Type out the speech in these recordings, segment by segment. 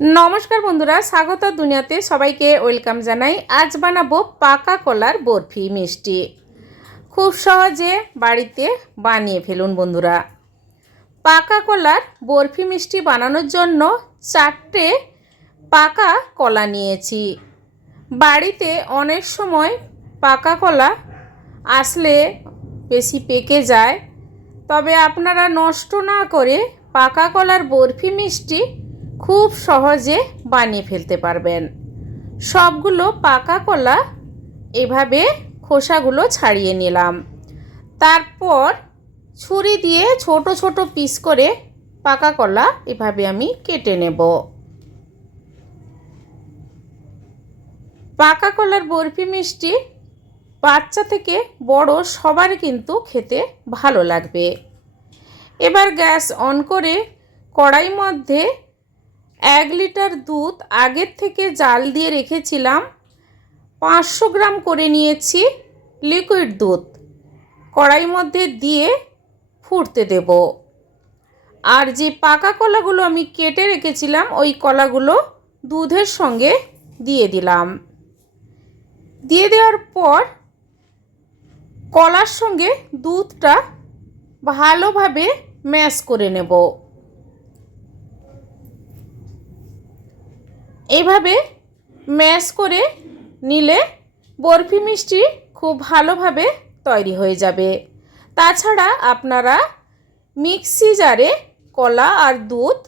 नमस्कार बंधुरा स्वागत दुनियाते सबाइके वेलकाम जानाई। आज बानाबो पाका कलार बरफी मिष्टि। खूब सहजे बाड़ीते बानिये फेलुन बंधुरा। पाका कलार बरफी मिष्टि बानानोर जन्य 4टे पाका कला नियेछि। बाड़ीते अनेक समय पाका कला आसले बेशी पेके जाय, तबे आपनारा नष्ट ना करे पाका कलार बरफी मिष्टि खूब सहजे बानिये फेलते पारबेन। सबगुलो पाका कला एभावे खोसागुलो छाड़िये निलाम। तारपर छुरी दिए छोटो छोटो पिस करे पाका कला एभावे आमी केटे नेब। पाका कलार बरफी मिष्टि बाच्चा थेके बड़ो सबार किन्तु खेते भालो लागबे। एबार गैस अन करे कड़ाई मध्य 1 लिटार दूध आगेर थेके जाल दिए रेखेछिलाम। 500 ग्राम करे नियेछि लिकुइड दूध कड़ाई मध्य दिए फुटते देब। और जे पाका कलागुलो आमी केटे रेखेछिलाम ओई कलागुलो दूधेर संगे दिए दिलाम। दिए देওয়ার पर कलार संगे दूधटा भालोभाবে मैश करे नेब। এইভাবে ম্যাশ করে নিলে বরফি মিষ্টি খুব ভালোভাবে তৈরি হয়ে যাবে। তাছাড়া আপনারা মিক্সি জারে কলা আর দুধ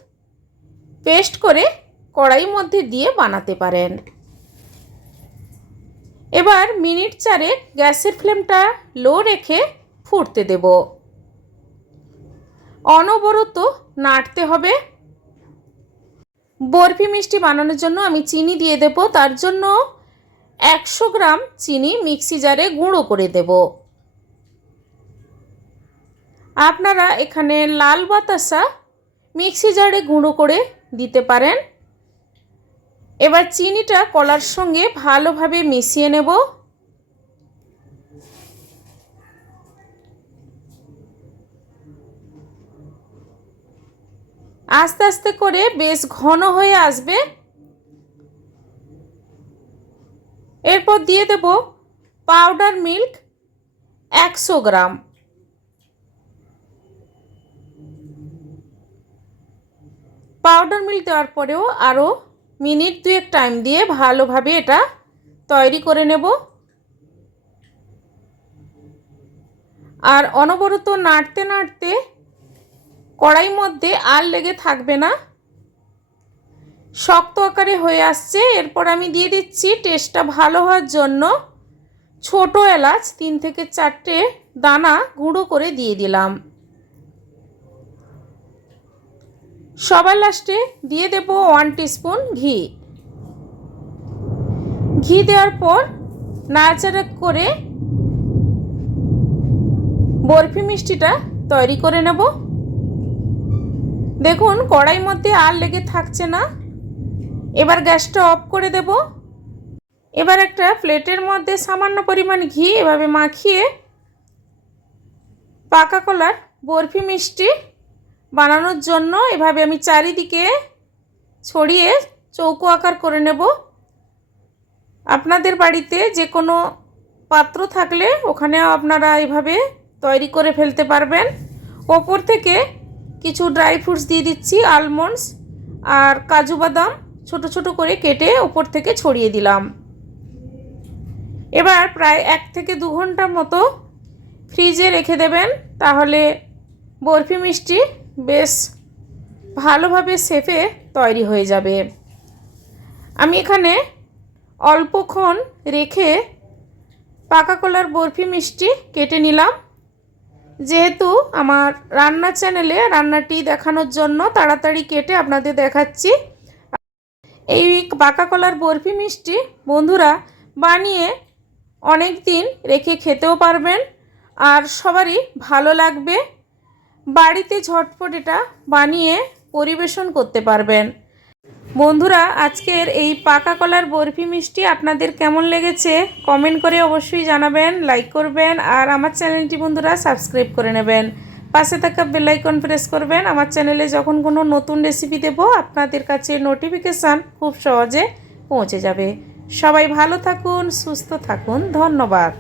পেস্ট করে কড়াইয়ের মধ্যে দিয়ে বানাতে পারেন। এবার মিনিট 4 গ্যাসের ফ্লেমটা লো রেখে ফুটতে দেব। অনবরত নাড়তে হবে। बरफी मिष्टि बानानोर जन्य आमी चीनी दिए देब। तार जन्य 100 ग्राम चीनी मिक्सि जारे गुঁড়ো करे देब। आपनारा एखाने लाल बातासा मिक्सि जारे गुঁড়ো करे दिते पारेन। एबार चीनीटा कलार संगे भालोभाবে मिशिয়ে नेब। आस्ते आस्ते करे बेश घन हये आसबे। एरपर दिए देब पाउडार मिल्क 100 ग्राम। पाउडार मिल्क देওয়ার পরেও आरो मिनिट 2 टाइम दिए भालोभाবে এটা তৈরি করে নেব। আর অনবরত নাড়তে নাড়তে কড়াই মধ্যে আর লেগে থাকবে না, শক্ত আকারে হয়ে আসছে। এরপর আমি দিয়ে দিচ্ছি টেস্টটা ভালো হওয়ার জন্য ছোট এলাচ 3 থেকে 4টে দানা গুঁড়ো করে দিয়ে দিলাম। সবার লাস্টে দিয়ে দেব 1 টিস্পুন ঘি। ঘি দেওয়ার পর নাড়াচাড়া করে বরফি মিষ্টিটা তৈরি করে নেব। দেখুন কড়াইয়ের মধ্যে আর লেগে থাকছে না। এবার গ্যাসটা অফ করে দেব। এবার একটা প্লেটের মধ্যে সামান্য পরিমাণ ঘি এভাবে মাখিয়ে পাকা কলার বরফি মিষ্টি বানানোর জন্য এভাবে আমি চারিদিকে ছড়িয়ে চৌকো আকার করে নেব। আপনাদের বাড়িতে যে কোনো পাত্র থাকলে ওখানেও আপনারা এইভাবে তৈরি করে ফেলতে পারবেন। ওপর থেকে কিছু ড্রাই ফ্রুটস দিয়ে দিচ্ছি, আলমন্ডস আর কাজু বাদাম ছোট ছোট করে কেটে উপর থেকে ছড়িয়ে দিলাম। এবার প্রায় 1 থেকে 2 ঘন্টার মতো ফ্রিজে রেখে দেবেন, তাহলে বরফি মিষ্টি বেশ ভালোভাবে শেপে তৈরি হয়ে যাবে। আমি এখানে অল্পক্ষণ রেখে পাকা কলার বরফি মিষ্টি কেটে নিলাম। যেহেতু আমার রান্না চ্যানেলে রান্নাটি দেখানোর জন্য তাড়াতাড়ি কেটে আপনাদের দেখাচ্ছি। এই পাকা কলার বরফি মিষ্টি বন্ধুরা বানিয়ে অনেক দিন রেখে খেতেও পারবেন আর সবারই ভালো লাগবে। বাড়িতে ঝটপট এটা বানিয়ে পরিবেশন করতে পারবেন। বন্ধুরা আজকের এই পাকা কলার বরফি মিষ্টি আপনাদের কেমন লেগেছে কমেন্ট করে অবশ্যই জানাবেন, লাইক করবেন আর আমার চ্যানেলটি বন্ধুরা সাবস্ক্রাইব করে নেবেন। পাশে থাকা বেল আইকন প্রেস করবেন। আমার চ্যানেলে যখন কোনো নতুন রেসিপি দেব আপনাদের কাছে নোটিফিকেশান খুব সহজে পৌঁছে যাবে। সবাই ভালো থাকুন, সুস্থ থাকুন। ধন্যবাদ।